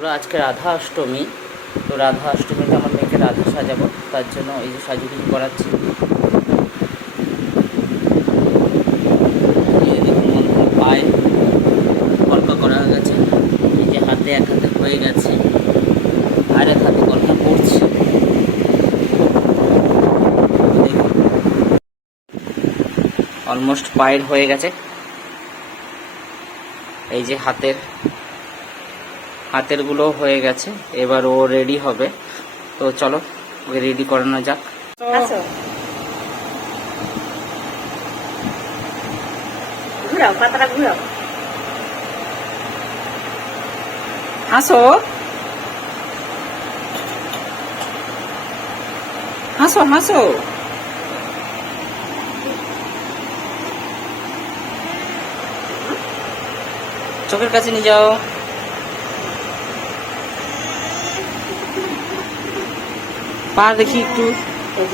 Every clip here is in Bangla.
পুরো আজকে রাধা অষ্টমী, তো রাধা অষ্টমীতে আমার মেয়েকে রাধা সাজাবো, তার জন্য এই যে সাজুগুজু করাচ্ছি। পায়ে করা গেছে, এই যে হাতে এক হাতে হয়ে গেছে, আর এক হাতে করছি। অলমোস্ট পায়ের হয়ে গেছে, এই যে হাতের হাতেরগুলো হয়ে গেছে এবার ও রেডি হবে। তো চলো ওকে রেডি করানো যাক। আসো। ঘুরাও পাতাটা ঘুরাও। হাসো। হাসো হাসো। চোখের কাছে নিয়ে যাও। পা দেখি একটু।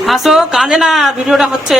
হাসো কাঁদে না ভিডিওটা হচ্ছে।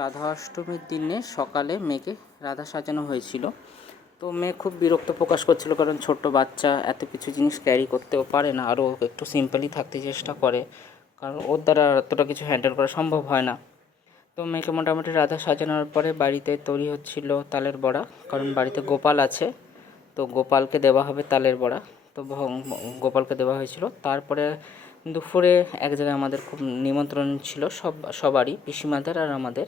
রাধা অষ্টমীর দিনে সকালে মেয়েকে রাধা সাজানো হয়েছিল। তো মেয়ে খুব বিরক্ত প্রকাশ করছিল কারণ ছোট্ট বাচ্চা, এত কিছু জিনিস ক্যারি করতেও পারে না। আরও একটু সিম্পলি থাকতে চেষ্টা করে, কারণ ওর দ্বারা এতটা কিছু হ্যান্ডেল করা সম্ভব হয় না। তো মেয়েকে মোটামুটি রাধা সাজানোর পরে বাড়িতে তৈরি হচ্ছিল তালের বড়া, কারণ বাড়িতে গোপাল আছে। তো গোপালকে দেওয়া হবে তালের বড়া। তো গোপালকে দেওয়া হয়েছিল। তারপরে দুপুরে এক জায়গায় আমাদের খুব নিমন্ত্রণ ছিল সব, সবারই, পিসিমাদের আর আমাদের।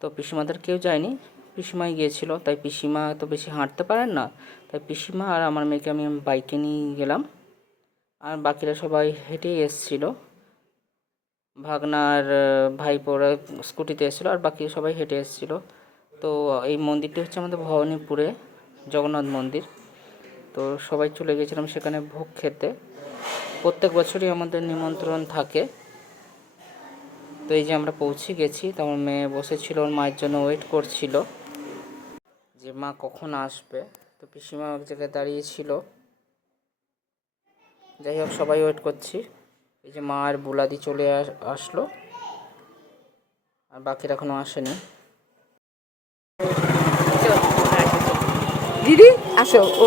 তো পিসিমাদের কেউ যায়নি। পিসিমাই গিয়েছিল, তাই পিসিমা তো বেশি হাঁটতে পারেন না। তাই পিসিমা আর আমার মেয়েকে আমি বাইকে নিয়ে গেলাম। আর বাকিরা সবাই হেঁটেই এসছিল। ভাগনার ভাইপোরা স্কুটিতে এসেছিল আর বাকি সবাই হেঁটে এসেছিল। তো এই মন্দিরটি হচ্ছে আমাদের ভবানীপুরে, জগন্নাথ মন্দির। তো সবাই চলে গেছিলাম সেখানে ভোগ খেতে। প্রত্যেক বছরই আমাদের নিমন্ত্রণ থাকে। তো এই যে আমরা পৌঁছে গেছি তো আমার মেয়ে বসেছিল ওর মায়ের জন্য ওয়েট করছিল। যে মা কখন আসবে? তো পিসিমা এক জায়গায় দাঁড়িয়েছিল যাই হোক সবাই ওয়েট করছি। এই যে মা আর বুলাদি চলে আসলো। আর বাকিরা এখনও আসেনি। দিদি আসো। ও।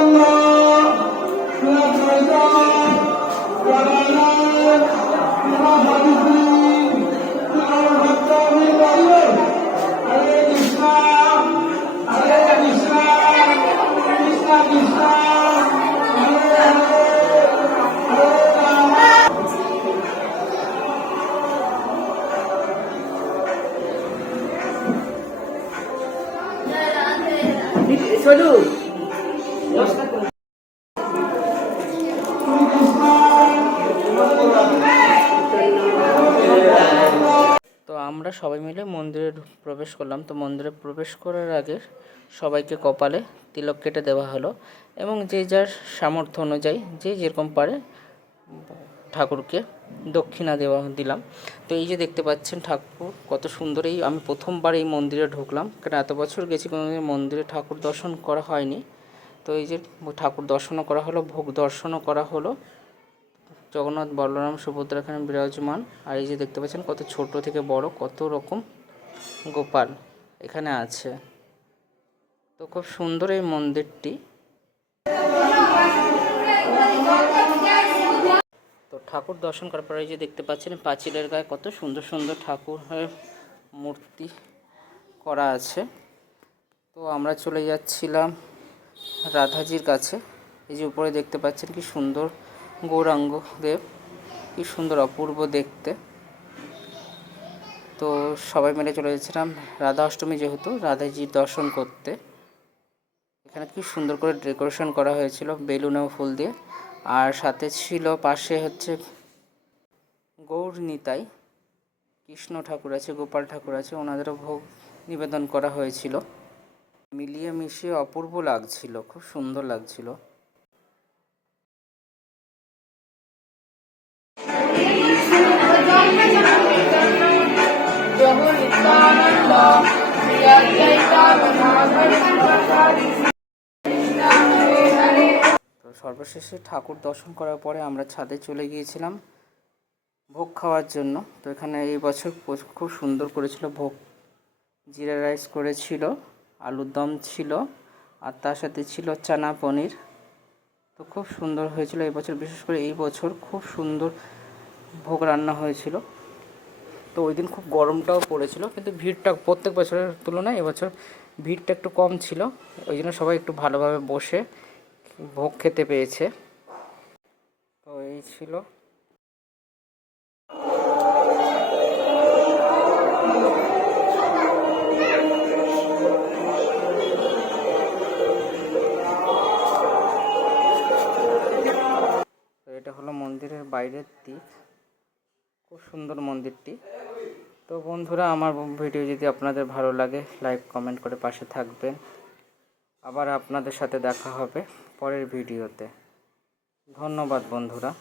আমরা সবাই মিলে মন্দিরে প্রবেশ করলাম। তো মন্দিরে প্রবেশ করার আগে সবাইকে কপালে তিলক কেটে দেওয়া হলো এবং যে যার সামর্থ্য অনুযায়ী যে যেরকম পারে ঠাকুরকে দক্ষিণা দেওয়া দিলাম। তো এই যে দেখতে পাচ্ছেন ঠাকুর, কত সুন্দর এই আমি প্রথমবার এই মন্দিরে ঢুকলাম। কারণ এত বছর গেছি কোনো মন্দিরে ঠাকুর দর্শন করা হয়নি। তো এই যে ঠাকুর দর্শনও করা হলো, ভোগ দর্শনও করা হলো। জগন্নাথ, বলরাম, সুভদ্রা এখানে বিরাজমান। আর এই যে দেখতে পাচ্ছেন কত ছোট থেকে বড়, কত রকম গোপাল এখানে আছে। তো খুব সুন্দর এই মন্দিরটি। তো ঠাকুর দর্শন করার পরে এই যে দেখতে পাচ্ছেন পাঁচিলের গায়ে কত সুন্দর সুন্দর ঠাকুরের মূর্তি করা আছে। তো আমরা চলে যাচ্ছিলাম রাধাজির কাছে। এই যে উপরে দেখতে পাচ্ছেন কি সুন্দর গৌরাঙ্গ দেব। কি সুন্দর অপূর্ব দেখতে। তো সবাই মিলে চলে যাচ্ছিলাম রাধা অষ্টমী যেহেতু, রাধাজির দর্শন করতে। এখানে কি সুন্দর করে ডেকোরেশন করা হয়েছিল, বেলুন ও ফুল দিয়ে। আর সাথে ছিল পাশে হচ্ছে গৌর নিতাই কৃষ্ণ ঠাকুর আছে, গোপাল ঠাকুর আছে, ওনাদেরও ভোগ নিবেদন করা হয়েছিল। মিলিয়ে মিশিয়ে অপূর্ব লাগছিল, খুব সুন্দর লাগছিল। সর্বশেষে ঠাকুর দর্শন করার পরে আমরা ছাদে চলে গিয়েছিলাম ভোগ খাওয়ার জন্য। তো এখানে এই বছর খুব সুন্দর করেছিল ভোগ। জিরা রাইস করেছিল, আলুর দম ছিল, আর তার সাথে ছিল চানা পনির। তো খুব সুন্দর হয়েছিল এই বছর, বিশেষ করে এই বছর খুব সুন্দর ভোগ রান্না হয়েছিল। তো ওই দিন খুব গরমটাও পড়েছিল, কিন্তু ভিড়টা প্রত্যেক বছরের তুলনায় এবছর ভিড়টা একটু কম ছিল। ওই জন্য সবাই একটু ভালোভাবে বসে ভোগ খেতে পেয়েছে। তো এই ছিল। এটা হলো মন্দিরের বাইরের দিক। খুব সুন্দর মন্দিরটি। তো বন্ধুরা, আমার ভিডিও যদি আপনাদের ভালো লাগে, লাইক, কমেন্ট করে পাশে থাকবেন। আবার আপনাদের সাথে দেখা হবে। পরের ভিডিওতে। ধন্যবাদ বন্ধুরা।